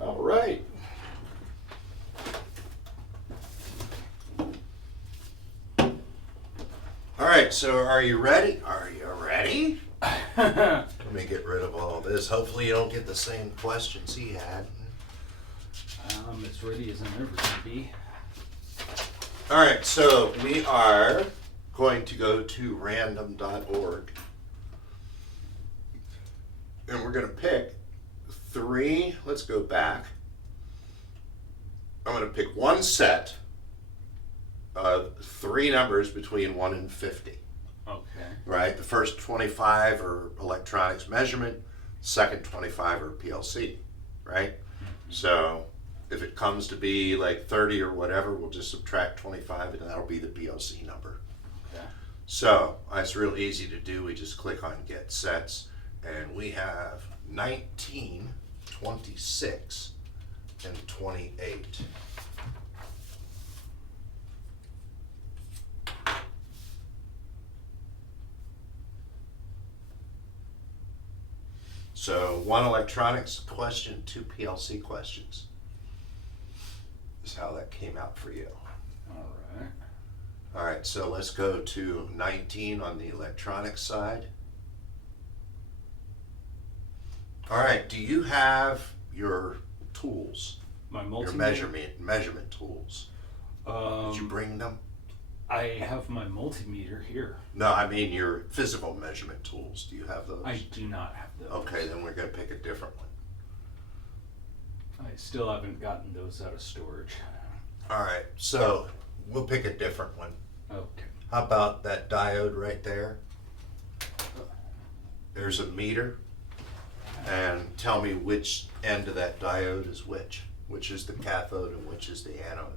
All right. All right, so are you ready? Are you ready? Let me get rid of all this. Hopefully you don't get the same questions he had. I'm as ready as I'm ever going to be. All right, so we are going to go to random.org. And we're going to pick three. Let's go back. I'm going to pick one set of three numbers between 1 and 50. Okay. Right? The first 25 are electronics measurement, second 25 are PLC. Right? So if it comes to be like 30 or whatever, we'll just subtract 25 and that'll be the PLC number. Okay. So it's real easy to do. We just click on get sets and we have 19, 26, and 28. So one electronics question, two PLC questions. Is how that came out for you. All right. All right, so let's go to 19 on the electronics side. All right, do you have your tools, My your multimeter. measurement tools? Did you bring them? I have my multimeter here. No, I mean your physical measurement tools. Do you have those? I do not have those. Okay, then we're going to pick a different one. I still haven't gotten those out of storage. All right, so we'll pick a different one. Okay. How about that diode right there? There's a meter. And tell me which end of that diode is which. Which is the cathode and which is the anode.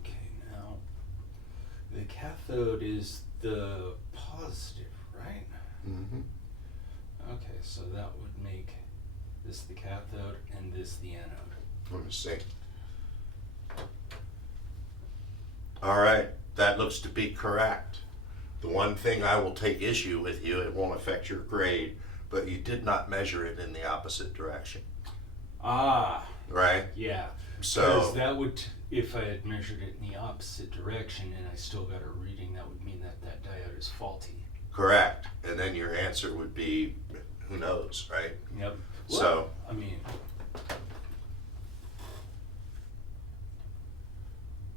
Okay, now the cathode is the positive, right? Mm-hmm. Okay, so that would make this the cathode and this the anode. Let me see. All right, that looks to be correct. The one thing I will take issue with you, it won't affect your grade, but you did not measure it in the opposite direction, Ah, right? yeah. So Because that would, if I had measured it in the opposite direction and I still got a reading, that would mean that that diode is faulty. correct, and then your answer would be, who knows, right? Yep. So I mean,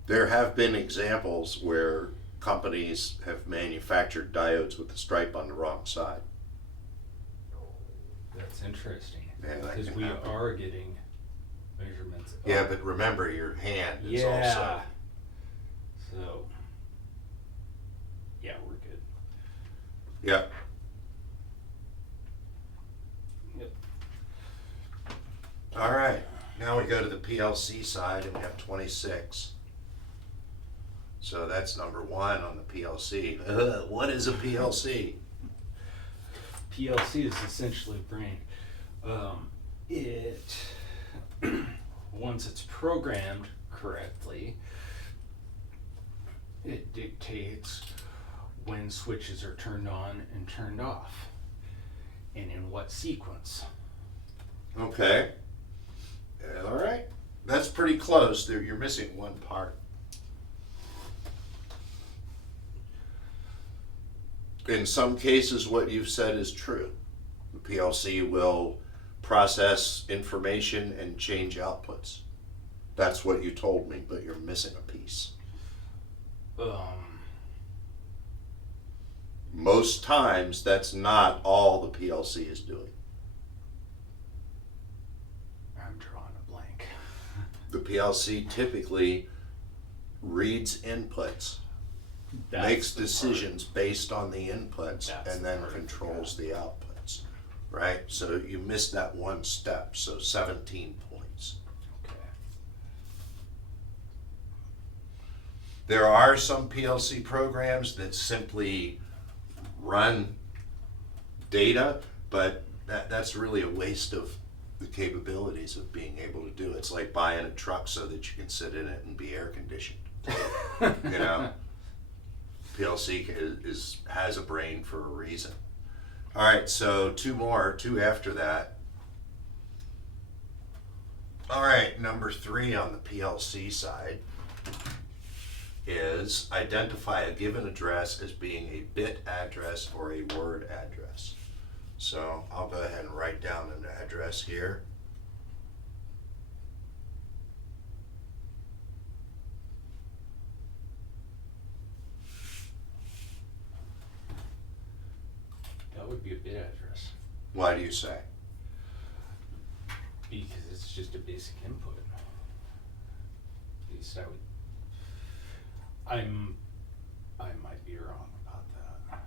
there have been examples where companies have manufactured diodes with the stripe on the wrong side. that's interesting. Yeah, that Because can we happen. are getting measurements. Yeah, but remember your hand is also. Yeah. So, yeah, we're good. Yep. Yep. All right. Now we go to the PLC side and we have 26. So that's number one on the PLC. What is a PLC? PLC is essentially brain. It once it's programmed correctly, it dictates when switches are turned on and turned off, and in what sequence. Okay. All right. That's pretty close. There, you're missing one part. In some cases, what you've said is true. The PLC will process information and change outputs. That's what you told me, but you're missing a piece. Most times, that's not all the PLC is doing. I'm drawing a blank. The PLC typically reads inputs, makes the part. decisions based on the inputs, That's and the then part I controls the outputs, right? So you missed that one step, so 17 points. Okay. There are some PLC programs that simply run data, but that's really a waste of the capabilities of being able to do it. It's like buying a truck so that you can sit in it and be air conditioned. You know, PLC has a brain for a reason. All right, so two after that. All right, number 3 on the PLC side is identify a given address as being a bit address or a word address. So I'll go ahead and write down an address here. That would be a bit address. Why do you say? Because it's just a basic input. At least I might be wrong about that.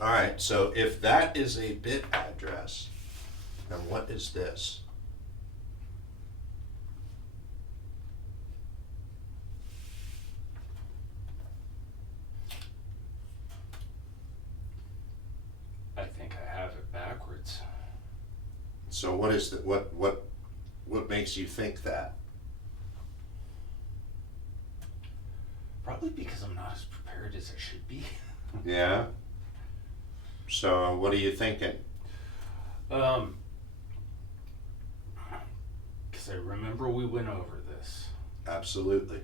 All right, so if that is a bit address, then what is this? I think I have it backwards. So what is the, what makes you think that? Probably because I'm not as prepared as I should be. Yeah. So what are you thinking? Because I remember we went over this. Absolutely.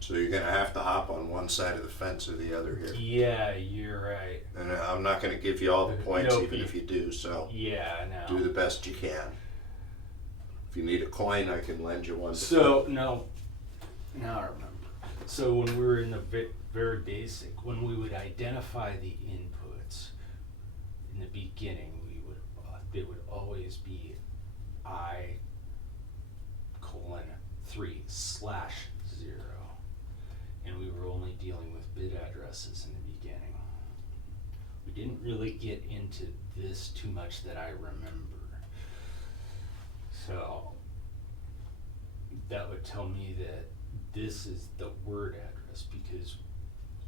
So you're gonna have to hop on one side of the fence or the other here. Yeah, you're right. And I'm not gonna give you all the points, Nope. even if you do, so Yeah, no. do the best you can. If you need a coin, I can lend you one. So, no. Now I remember. So when we were in the very basic, when we would identify the inputs in the beginning, they would always be I:3/0. And we were only dealing with bit addresses in the beginning. We didn't really get into this too much that I remember. So that would tell me that this is the word address, because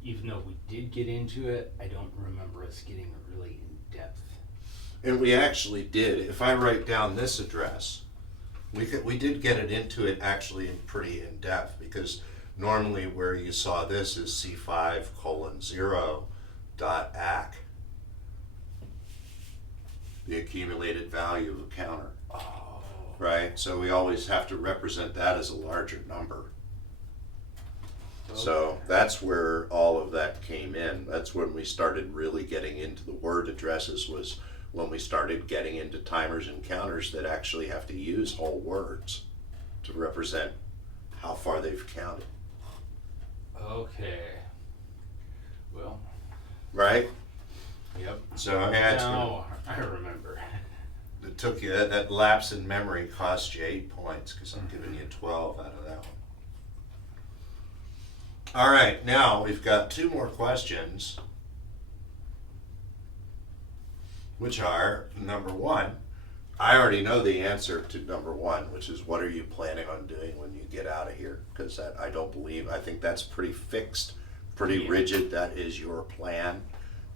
even though we did get into it, I don't remember us getting really in depth. And we actually did. If I write down this address, we did get it into it actually in pretty in depth, because normally where you saw this is C5:0.ac, the accumulated value of a counter, Oh. right? So we always have to represent that as a larger number. So that's where all of that came in. That's when we started really getting into the word addresses, was when we started getting into timers and counters that actually have to use whole words to represent how far they've counted. Okay. Well, Right? yep. So yeah, Now I remember. it took you, that lapse in memory cost you 8 points, because I'm giving you 12 out of that one. All right, now we've got 2 more questions, which are, number 1, I already know the answer to number 1, which is, what are you planning on doing when you get out of here? Because I think that's pretty fixed, pretty Yeah. rigid. That is your plan,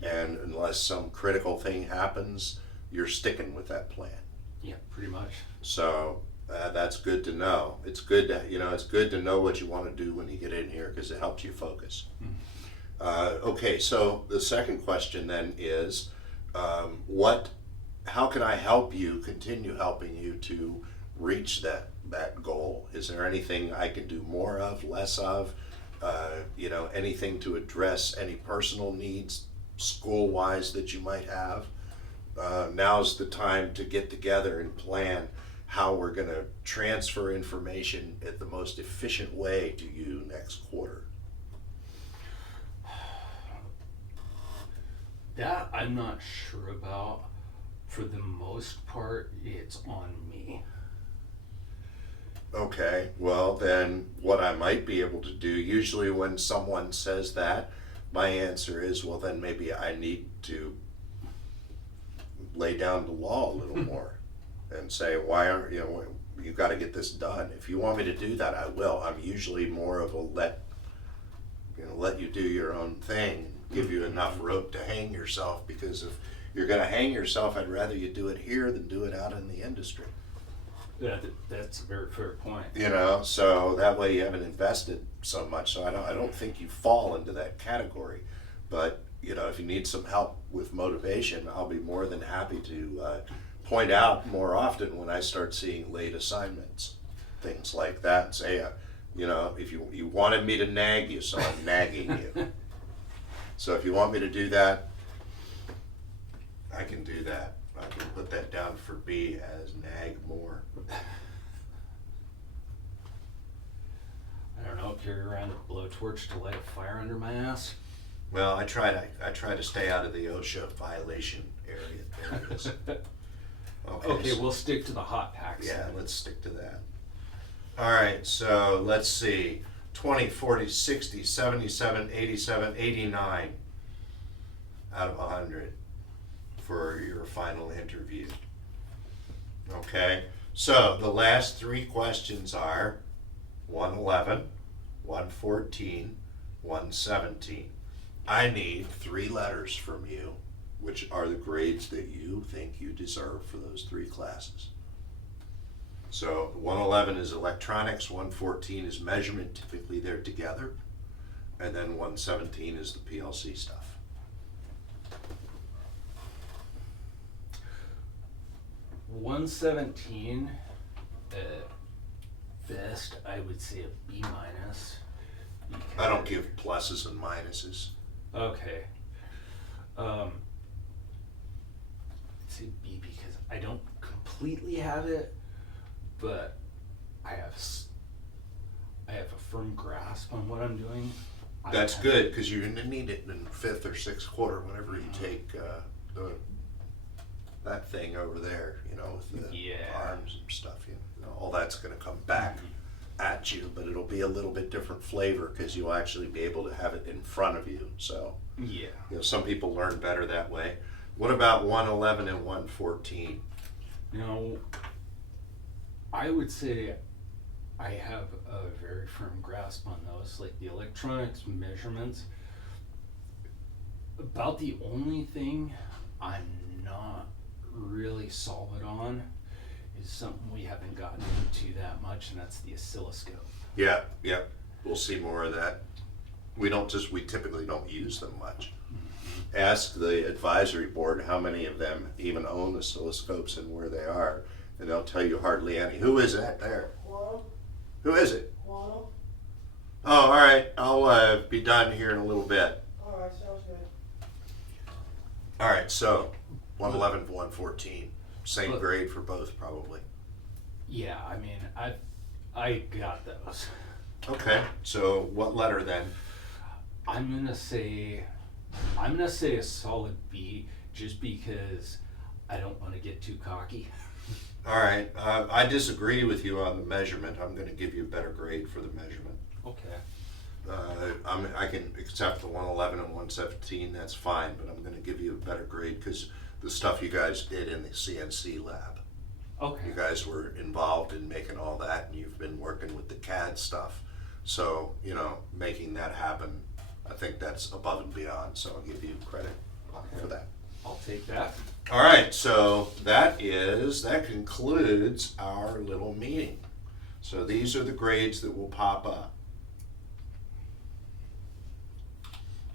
and unless some critical thing happens, you're sticking with that plan. Yeah, pretty much. So that's good to know. It's good to it's good to know what you want to do when you get in here, because it helps you focus. Okay, so the second question then is, how can I help you, continue helping you to reach that goal? Is there anything I can do more of, less of? Anything to address any personal needs, school-wise, that you might have? Now's the time to get together and plan how we're going to transfer information at the most efficient way to you next quarter. That I'm not sure about. For the most part, it's on me. Okay, well then what I might be able to do, usually when someone says that, my answer is, well then maybe I need to lay down the law a little more and say, why aren't you got to get this done. If you want me to do that, I will. I'm usually more of a let you do your own thing, give you enough rope to hang yourself, because if you're going to hang yourself, I'd rather you do it here than do it out in the industry. That's a very fair point. So that way you haven't invested so much. So I don't think you fall into that category. But if you need some help with motivation, I'll be more than happy to point out more often when I start seeing late assignments, things like that, and say, if you wanted me to nag you, so I'm nagging you. So if you want me to do that, I can do that. I can put that down for B as nag more. I don't know, carry around a blowtorch to light a fire under my ass. Well, I try to stay out of the OSHA violation area areas. Okay, we'll stick to the hot packs. Yeah, let's stick to that. All right, so let's see. 20, 40, 60, 77, 87, 89 out of 100 for your final interview. Okay, so the last three questions are 111, 114, 117. I need 3 letters from you, which are the grades that you think you deserve for those 3 classes. So 111 is electronics, 114 is measurement, typically they're together, and then 117 is the PLC stuff. $117, best I would say a B minus. I don't give pluses and minuses. Okay. I'd say B because I don't completely have it, but I have a firm grasp on what I'm doing. That's good, because you're going to need it in 5th or 6th quarter whenever you take that thing over there, with the arms and stuff. All that's going to come back at you, but it'll be a little bit different flavor because you'll actually be able to have it in front of you. So some people learn better that way. What about 111 and 114? I would say I have a very firm grasp on those, like the electronics measurements. About the only thing I'm not really solid on is something we haven't gotten into that much, and that's the oscilloscope. Yeah, we'll see more of that. We typically don't use them much. Ask the advisory board how many of them even own oscilloscopes and where they are, and they'll tell you hardly any. Who is that there? Hello? Who is it? Hello? Oh, all right. I'll be done here in a little bit. Alright, sounds good. All right, so 111 to 114. Same Look. grade for both, probably. Yeah, I mean, I got those. Okay, so what letter then? I'm gonna say a solid B, just because I don't want to get too cocky. All right, I disagree with you on the measurement. I'm going to give you a better grade for the measurement. Okay. I can accept the 111 and 117, that's fine, but I'm going to give you a better grade because the stuff you guys did in the CNC lab. Okay. You guys were involved in making all that, and you've been working with the CAD stuff. So, making that happen, I think that's above and beyond, so I'll give you credit for that. I'll take that. All right, so that concludes our little meeting. So these are the grades that will pop up.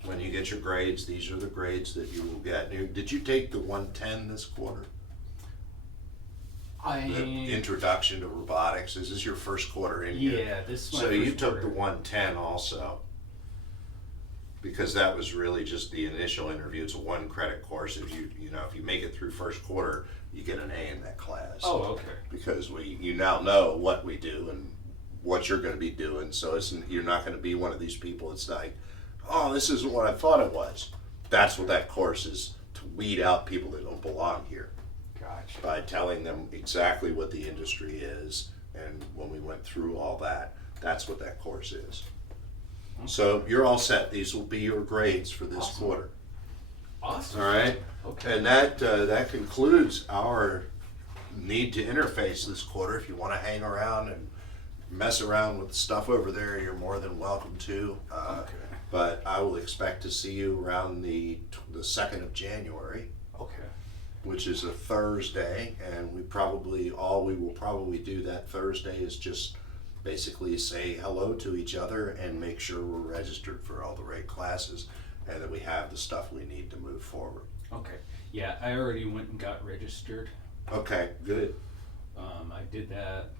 When you get your grades, these are the grades that you will get. Did you take the 110 this quarter? The introduction to robotics. Is this your first quarter in here? Yeah, this is my So first you took quarter. the 110 also, because that was really just the initial interview. It's a 1 credit course. If you make it through first quarter, you get an A in that class. Oh, okay. Because you now know what we do and what you're going to be doing. So you're not going to be one of these people. It's like, oh, this isn't what I thought it was. That's what that course is, to weed out people that don't belong here. Gotcha. By telling them exactly what the industry is, and when we went through all that, that's what that course is. So you're all set. These will be your grades for this Awesome. quarter. Awesome. All right? Okay. And that concludes our need to interface this quarter, if you want to hang around and mess around with stuff over there, you're more than welcome to. Okay. But I will expect to see you around the 2nd of January, Okay. which is a Thursday, and we will probably do that Thursday is just basically say hello to each other and make sure we're registered for all the right classes and that we have the stuff we need to move forward. Okay. Yeah, I already went and got registered. Okay, good. I did that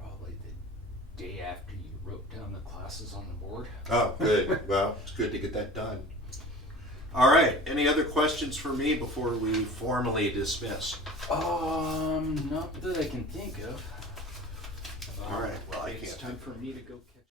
probably the day after you wrote down the classes on the board. Oh, good. Well, it's good to get that done. All right. Any other questions for me before we formally dismiss? Not that I can think of. All right. Well, I It's can't time think for me to go.